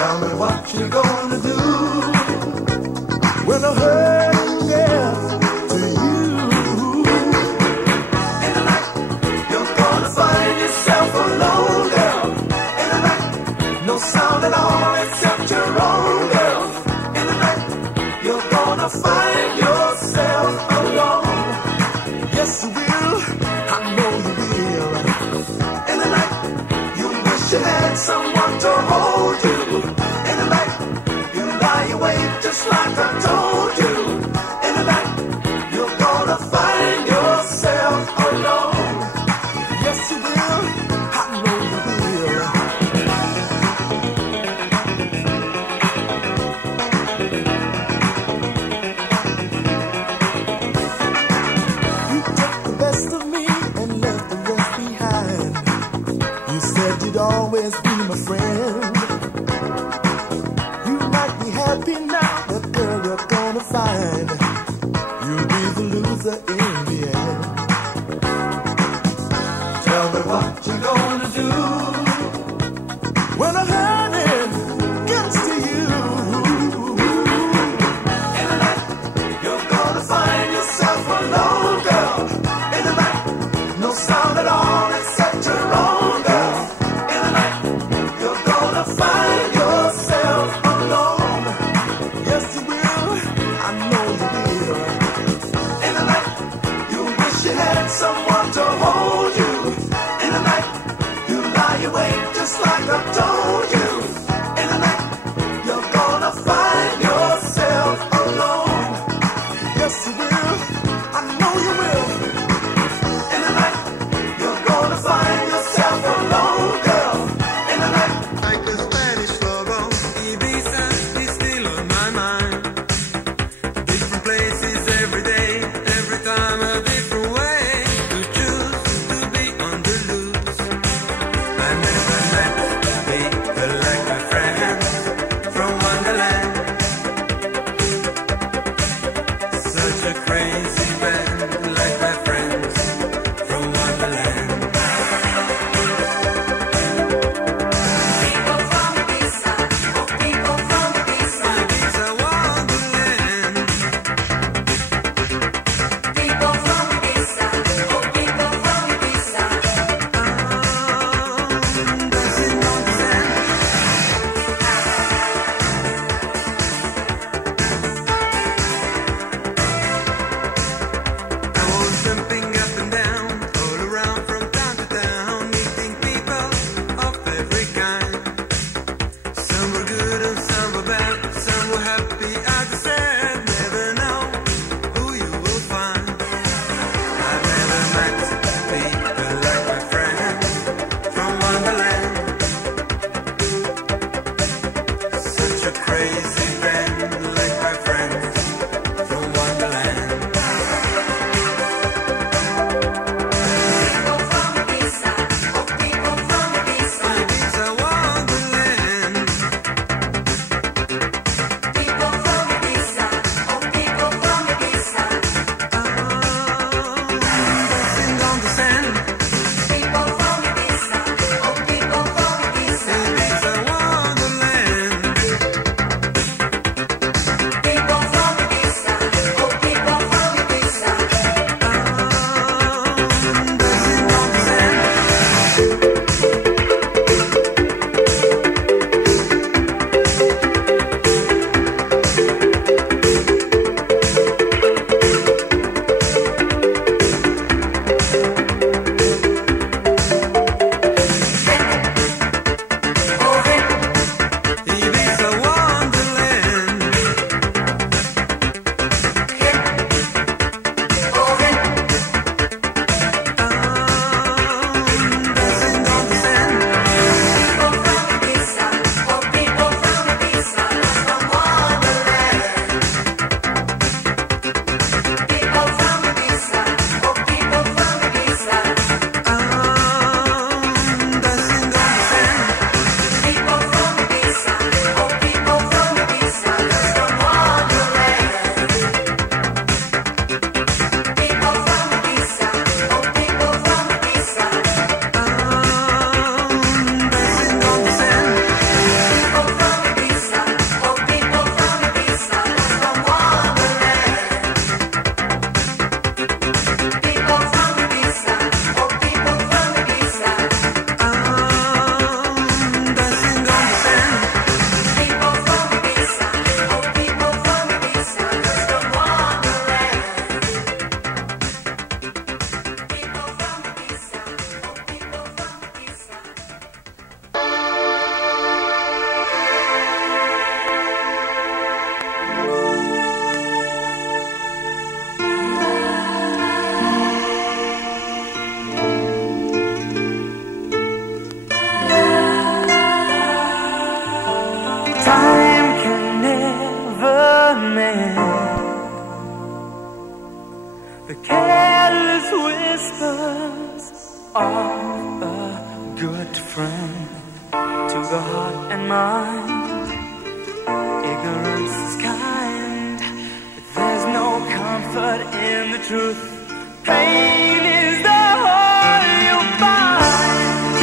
Tell me what you gonna do when I hurt death to you. In the night, you're gonna find yourself alone, girl. In the night, no sound at all except your own, girl. In the night, you're gonna find yourself alone. Yes, you will. I know you will. In the night, you wish you had someone to hold you. In the night, you lie awake just like I told you. In the night, you're gonna find yourself alone. Yes, you will. I know you will. You took the best of me and left the rest behind. You said you'd always be my friend. You might be happy now, but girl, you're gonna find you'll be the loser in the end. Tell me what you gonna do when a hurting gets to you. In the night, you're gonna find yourself alone, girl. In the night, no sound at all except your own, girl. In the night, you're gonna the heart and mind. Ignorance is kind, but there's no comfort in the truth. Pain is the whole you'll find.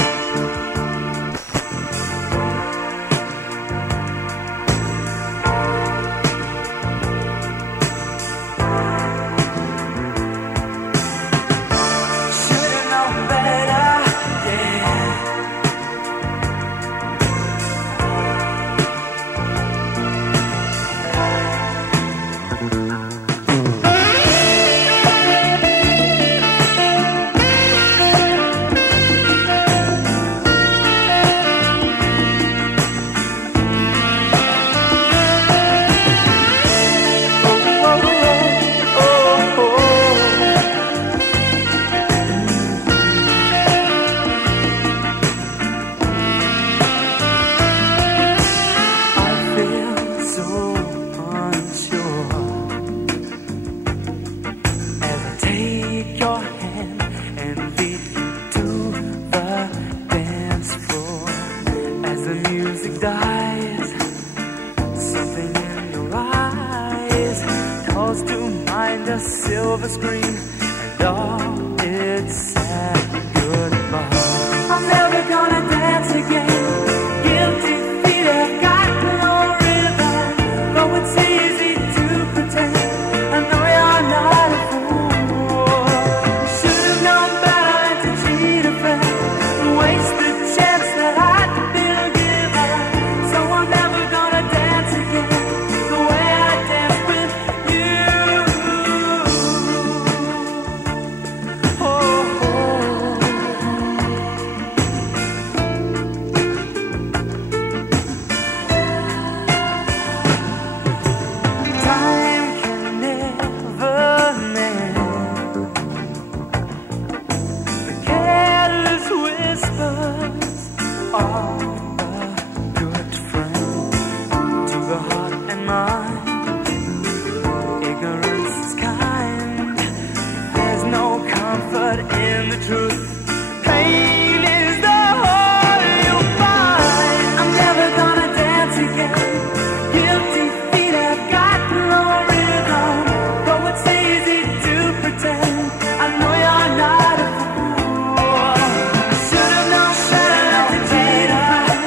Should've known better, yeah. Silver screen and all its sad goodbye. I'm never gonna dance again. Guilty feet have got no rhythm. Though it's easy to pretend, I know you're not a fool. Should've known better than to cheat a friend and waste the chance that I'd been given. So I'm never gonna dance again the way I danced with you. In the truth, pain is the whole you'll find. I'm never gonna dance again. Guilty feet have got no rhythm. Though it's easy to pretend, I know you're not a fool. Should've known better to cheat a friend